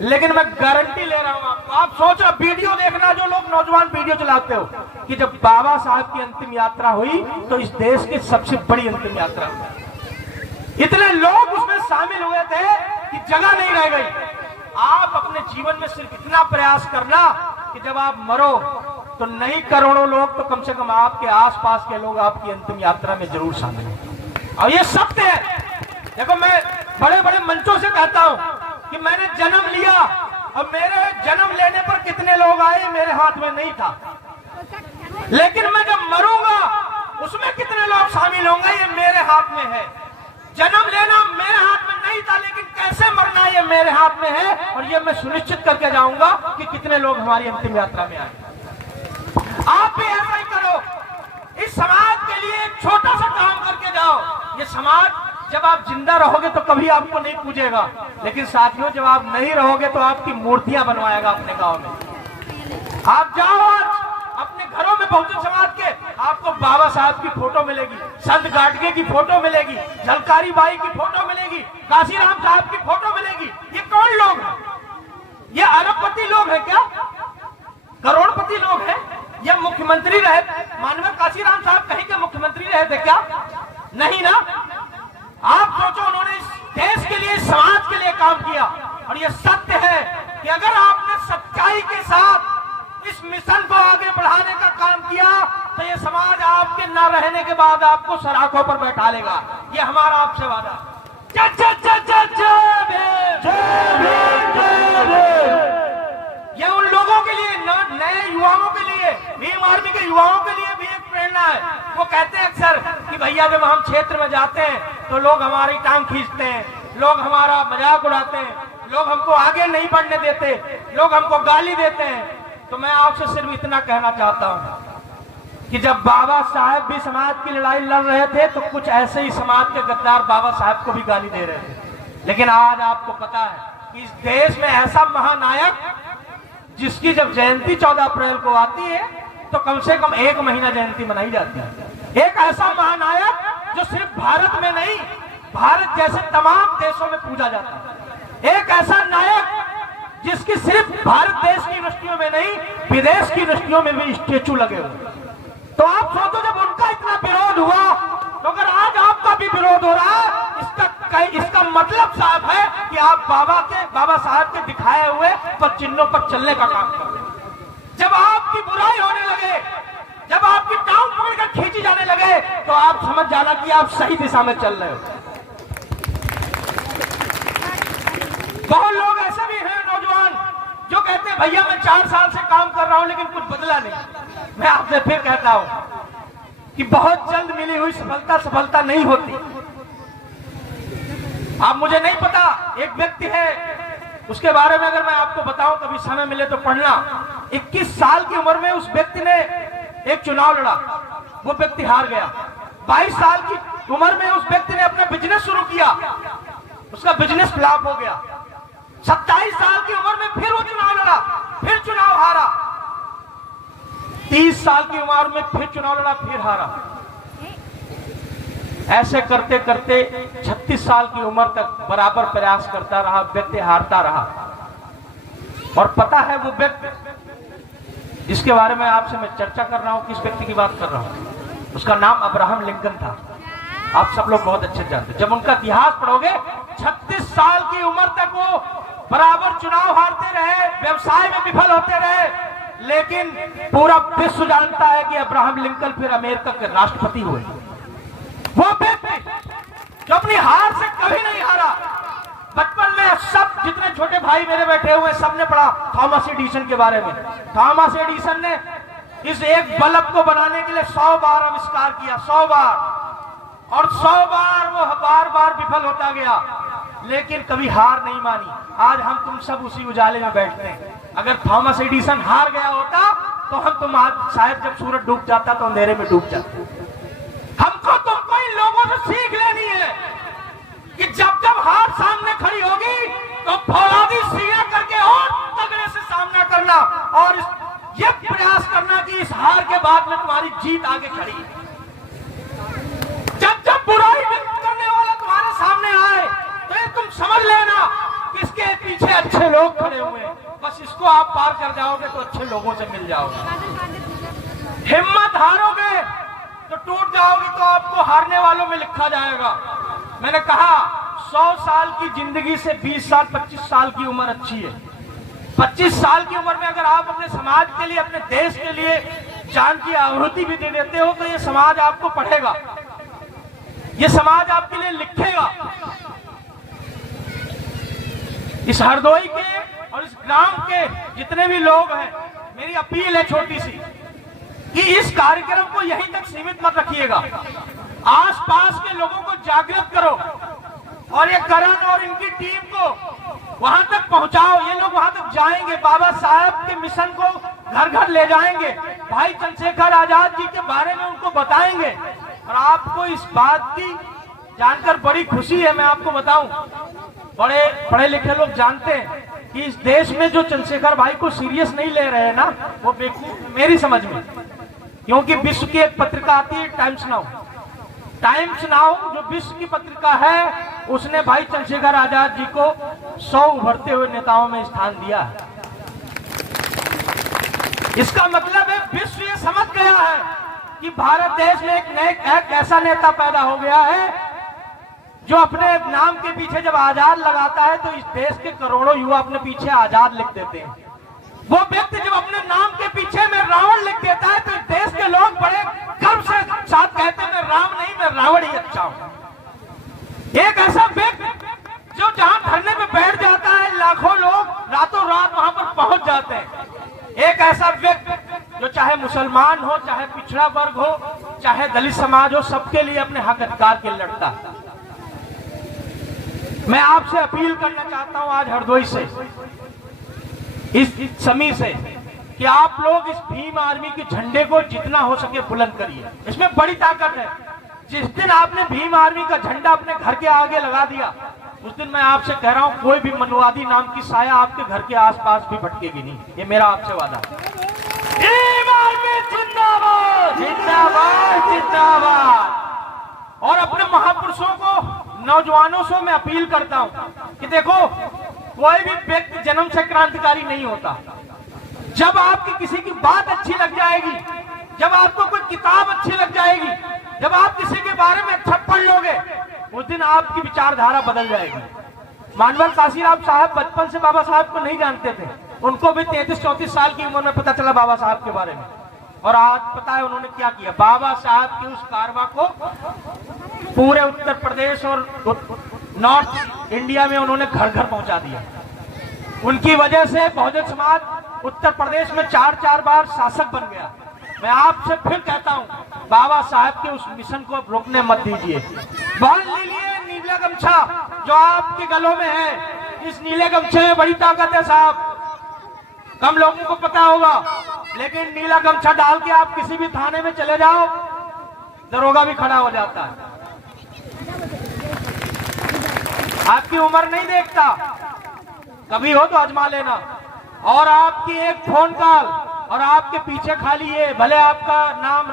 लेकिन मैं गारंटी ले रहा हूं आपको। आप सोच रहे, वीडियो देखना, जो लोग नौजवान वीडियो चलाते हो, कि जब बाबा साहब की अंतिम यात्रा हुई तो इस देश की सबसे बड़ी अंतिम यात्रा हुई। इतने लोग उसमें शामिल हुए थे कि जगह नहीं रह गई। आप अपने जीवन में सिर्फ इतना प्रयास करना कि जब आप मरो तो नहीं करोड़ों लोग तो कम से कम आपके आसपास के लोग आपकी अंतिम यात्रा में जरूर शामिल हों। और ये सत्य है। देखो, मैं बड़े बड़े मंचों से कहता हूं कि मैंने जन्म लिया, और मेरे जन्म लेने पर कितने लोग आए मेरे हाथ में नहीं था, लेकिन मैं जब मरूंगा उसमें कितने लोग शामिल होंगे ये मेरे हाथ में है। जन्म लेना मेरे हाथ में नहीं था, लेकिन कैसे मरना ये मेरे हाथ में है, और ये मैं सुनिश्चित करके जाऊंगा कि कितने लोग हमारी अंतिम यात्रा में आए। आप भी ऐसा ही करो। इस समाज के लिए एक छोटा सा काम करके जाओ। ये समाज जब आप जिंदा रहोगे तो कभी आपको नहीं पूजेगा, लेकिन साथियों जब आप नहीं रहोगे तो आपकी मूर्तियां बनवाएगा अपने गांव में। आप जाओ आज अपने घरों में, बहुजन समाज के, आपको बाबा साहब की फोटो मिलेगी, संत गाडगे की फोटो मिलेगी, झलकारी बाई की फोटो मिलेगी, काशीराम साहब की फोटो मिलेगी। ये कौन लोग हैं? ये अरबपति लोग हैं क्या? करोड़पति लोग हैं? ये मुख्यमंत्री रहे? माननीय काशीराम साहब कहीं के मुख्यमंत्री रहे थे क्या? नहीं ना। आप सोचो, उन्होंने इस देश के लिए, समाज के लिए काम किया। और ये सत्य है कि अगर आपने सच्चाई के साथ इस मिशन को आगे बढ़ाने का काम किया तो ये समाज आपके न रहने के बाद आपको सराखों पर बैठा लेगा। ये हमारा आपसे वादा। ये उन लोगों के लिए, नए युवाओं के लिए, भीम आर्मी के युवाओं के लिए भी एक प्रेरणा है। वो कहते हैं अक्सर कि भैया जब हम क्षेत्र में जाते हैं तो लोग हमारी टांग खींचते हैं, लोग हमारा मजाक उड़ाते हैं, लोग हमको आगे नहीं बढ़ने देते, लोग हमको गाली देते हैं। तो मैं आपसे सिर्फ इतना कहना चाहता हूं कि जब बाबा साहब भी समाज की लड़ाई लड़ रहे थे तो कुछ ऐसे ही समाज के गद्दार बाबा साहब को भी गाली दे रहे थे। लेकिन आज आपको पता है कि इस देश में ऐसा महानायक जिसकी जब जयंती 14 अप्रैल को आती है तो कम से कम 1 महीना जयंती मनाई जाती है। एक ऐसा महानायक जो सिर्फ भारत में नहीं, भारत जैसे तमाम देशों में पूजा जाता है। एक ऐसा नायक जिसकी सिर्फ भारत देश की यूनिवर्सिटियों में नहीं, विदेश की यूनिवर्सिटियों में भी स्टेचू लगे हुए। तो आप सोचो, जब उनका इतना विरोध हुआ तो अगर आज आपका भी विरोध हो रहा है, इसका मतलब साफ है कि आप बाबा साहब के दिखाए हुए पर चिन्हों पर चलने का काम कर रहे हैं। जब आपकी बुराई होने लगे, जब आपकी टांग पकड़कर खींची जाने लगे, तो आप समझ जाना कि आप सही दिशा में चल रहे हो। बहुत लोग ऐसे भी हैं नौजवान जो कहते हैं भैया मैं 4 साल से काम कर रहा हूं लेकिन कुछ बदला नहीं। मैं आपसे फिर कहता हूं कि बहुत जल्द मिली हुई सफलता नहीं होती। आप मुझे नहीं पता, एक व्यक्ति है उसके बारे में अगर मैं आपको बताऊं, कभी समय मिले तो पढ़ना। 21 साल की उम्र में उस व्यक्ति ने एक चुनाव लड़ा, वो व्यक्ति हार गया। 22 साल की उम्र में उस व्यक्ति ने अपना बिजनेस शुरू किया, उसका बिजनेस फ्लॉप हो गया। 27 साल की उम्र में फिर वो चुनाव लड़ा, फिर चुनाव हारा। 30 साल की उम्र में फिर चुनाव लड़ा, फिर हारा। ऐसे करते करते 36 साल की उम्र तक बराबर प्रयास करता रहा, व्यक्ति हारता रहा। और पता है वो व्यक्ति जिसके बारे में आपसे मैं चर्चा कर रहा हूं, किस व्यक्ति की बात कर रहा हूं, उसका नाम अब्राहम लिंकन था। आप सब लोग बहुत अच्छे जानते हैं। जब उनका इतिहास पढ़ोगे, 36 साल की उम्र तक वो बराबर चुनाव हारते रहे, व्यवसाय में विफल होते रहे, लेकिन पूरा विश्व जानता है कि अब्राहम लिंकन फिर अमेरिका के राष्ट्रपति हुए। वो व्यक्ति जो अपनी हार से कभी नहीं हारा। बचपन में सब जितने छोटे भाई मेरे बैठे हुए सबने पढ़ा थॉमस एडिसन के बारे में। थॉमस एडिसन ने इस एक बल्ब को बनाने के लिए 100 बार आविष्कार किया, 100 बार, और 100 बार वो बार बार विफल होता गया, लेकिन कभी हार नहीं मानी। आज हम तुम सब उसी उजाले में बैठते हैं। अगर थॉमस एडिसन हार गया होता तो तुम आज शायद जब सूरज डूब जाता तो अंधेरे में डूब जाते। हमको तुमको इन लोगों से सीख लेनी है कि जब जब हार सामने खड़ी होगी तो फौलादी सीना करके और तगड़े से सामना करना, और ये प्रयास करना कि इस हार के बाद में तुम्हारी जीत आगे खड़ी है। जब जब बुराई करने वाला तुम्हारे सामने आए तो ये तुम समझ लेना कि इसके पीछे अच्छे लोग खड़े हुए हैं। बस इसको आप पार कर जाओगे तो अच्छे लोगों से मिल जाओगे। हिम्मत हारोगे तो टूट जाओगे तो आपको हारने वालों में लिखा जाएगा। मैंने कहा 100 साल की जिंदगी से 20 साल 25 साल की उम्र अच्छी है। 25 साल की उम्र में अगर आप अपने समाज के लिए, अपने देश के लिए जान की आहुति भी दे देते हो तो ये समाज आपको पढ़ेगा, ये समाज आपके लिए लिखेगा। इस हरदोई के और इस ग्राम के जितने भी लोग हैं, मेरी अपील है छोटी सी कि इस कार्यक्रम को यहीं तक सीमित मत रखिएगा। आसपास के लोगों को जागृत करो और ये करण और इनकी टीम को वहां तक पहुंचाओ। ये लोग वहां तक जाएंगे, बाबा साहब के मिशन को घर घर ले जाएंगे, भाई चंद्रशेखर आजाद जी के बारे में उनको बताएंगे। और आपको इस बात की जानकर बड़ी खुशी है, मैं आपको बताऊं, बड़े पढ़े लिखे लोग जानते हैं कि इस देश में जो चंद्रशेखर भाई को सीरियस नहीं ले रहे हैं ना, वो बेवकूफ मेरी समझ में। क्योंकि विश्व की एक पत्रिका आती है टाइम्स नाउ, टाइम्स नाउ जो विश्व की पत्रिका है, उसने भाई चंद्रशेखर आजाद जी को 100 उभरते हुए नेताओं में स्थान दिया है। इसका मतलब है विश्व ये समझ गया है कि भारत देश में एक ऐसा नेता पैदा हो गया है जो अपने नाम के पीछे जब आजाद लगाता है तो इस देश के करोड़ों युवा अपने पीछे आजाद लिख देते हैं। वो व्यक्ति जब अपने नाम के पीछे में रावण लिख देता है तो इस देश के लोग बड़े गर्व से साथ कहते हैं मैं राम नहीं, मैं रावण ही अच्छा हूं। एक ऐसा व्यक्ति जो जहां धरने पे बैठ जाता है, लाखों लोग रातों रात वहां पर पहुंच जाते हैं। एक ऐसा व्यक्ति जो चाहे मुसलमान हो, चाहे पिछड़ा वर्ग हो, चाहे दलित समाज हो, सबके लिए अपने हक अधिकार के लिए लड़ता है। मैं आपसे अपील करना चाहता हूं आज हरदोई से, इस समी से, कि आप लोग इस भीम आर्मी के झंडे को जितना हो सके बुलंद करिए। इसमें बड़ी ताकत है। जिस दिन आपने भीम आर्मी का झंडा अपने घर के आगे लगा दिया, उस दिन मैं आपसे कह रहा हूं कोई भी मनुवादी नाम की साया आपके घर के आसपास भी भटकेगी नहीं। ये मेरा आपसे वादा है। भीम आर्मी जिंदाबाद, जिंदाबाद, जिंदाबाद। और अपने महापुरुषों को, नौजवानों से मैं अपील करता हूं कि देखो, कोई भी व्यक्ति जन्म से क्रांतिकारी नहीं होता। जब आपकी किसी की बात अच्छी लग जाएगी, जब आपको कोई किताब अच्छी लग जाएगी, जब आप किसी के बारे में अच्छा पढ़ लोगे, उस दिन आपकी विचारधारा बदल जाएगी। मानवल काशीराम साहब बचपन से बाबा साहब को नहीं जानते थे, उनको भी 33-34 साल की उम्र में पता चला बाबा साहब के बारे में। और आज पता है उन्होंने क्या किया, बाबा साहब की उस कारवा को पूरे उत्तर प्रदेश और नॉर्थ इंडिया में उन्होंने घर घर पहुंचा दिया। उनकी वजह से बहुजन समाज उत्तर प्रदेश में 4-4 बार शासक बन गया। मैं आपसे फिर कहता हूं, बाबा साहब के उस मिशन को रोकने मत दीजिए। बांध लीजिए नीला गमछा जो आपके गलों में है। इस नीले गमछे में बड़ी ताकत है साहब, कम लोगों को पता होगा, लेकिन नीला गमछा डाल के आप किसी भी थाने में चले जाओ, दरोगा भी खड़ा हो जाता है। आपकी उम्र नहीं देखता, कभी हो तो आजमा लेना। और आपकी एक फोन कॉल और आपके पीछे खाली ये, भले आपका नाम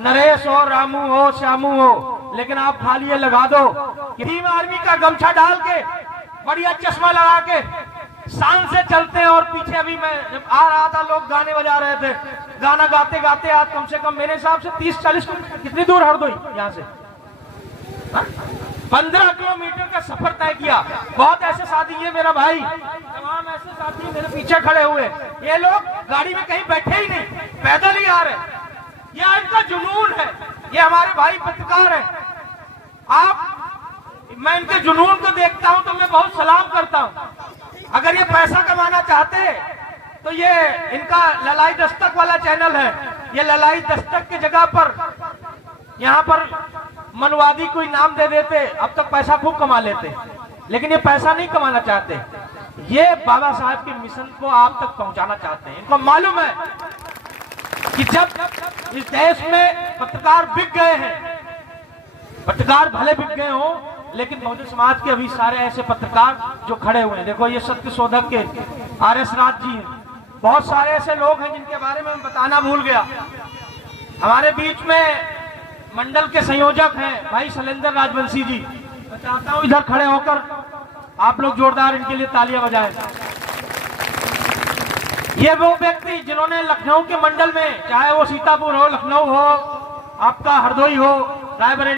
नरेश हो, रामू हो, श्यामू हो, लेकिन आप खाली ये लगा दो कि भीम आर्मी का गमछा डाल के, बढ़िया चश्मा लगा के शान से चलते हैं। और पीछे अभी मैं जब आ रहा था लोग गाने बजा रहे थे, गाना गाते गाते आज कम से कम मेरे हिसाब से 30-40 कितनी दूर हरदोई यहाँ से 15 किलोमीटर का सफर तय किया। बहुत ऐसे साथी, ये मेरा भाई, तमाम ऐसे साथी मेरे पीछे खड़े हुए, ये लोग गाड़ी में कहीं बैठे ही नहीं, पैदल ही आ रहे। ये इनका जुनून है, ये हमारे भाई पत्रकार हैं। मैं इनके जुनून को देखता हूं तो मैं बहुत सलाम करता हूं। अगर ये पैसा कमाना चाहते तो ये इनका ललाई दस्तक वाला चैनल है, ये ललाई दस्तक की जगह पर यहाँ पर मनवादी कोई नाम दे देते, अब तक पैसा खूब कमा लेते। लेकिन ये पैसा नहीं कमाना चाहते, ये बाबा साहब के मिशन को आप तक पहुंचाना चाहते हैं। इनको मालूम है कि जब इस देश में पत्रकार बिक गए हैं, पत्रकार भले बिक गए हो, लेकिन बहुजन समाज के अभी सारे ऐसे पत्रकार जो खड़े हुए हैं, देखो ये सत्य शोधक के RS राज जी हैं, बहुत सारे ऐसे लोग हैं जिनके बारे में मैं बताना भूल गया। हमारे बीच में मंडल के संयोजक हैं भाई शैलेंद्र राजवंशी जी, मैं चाहता हूं इधर खड़े होकर आप लोग जोरदार इनके लिए तालियां बजाएं। ये वो व्यक्ति जिन्होंने लखनऊ के मंडल में, चाहे वो सीतापुर हो, लखनऊ हो, आपका हरदोई हो, रायबरेली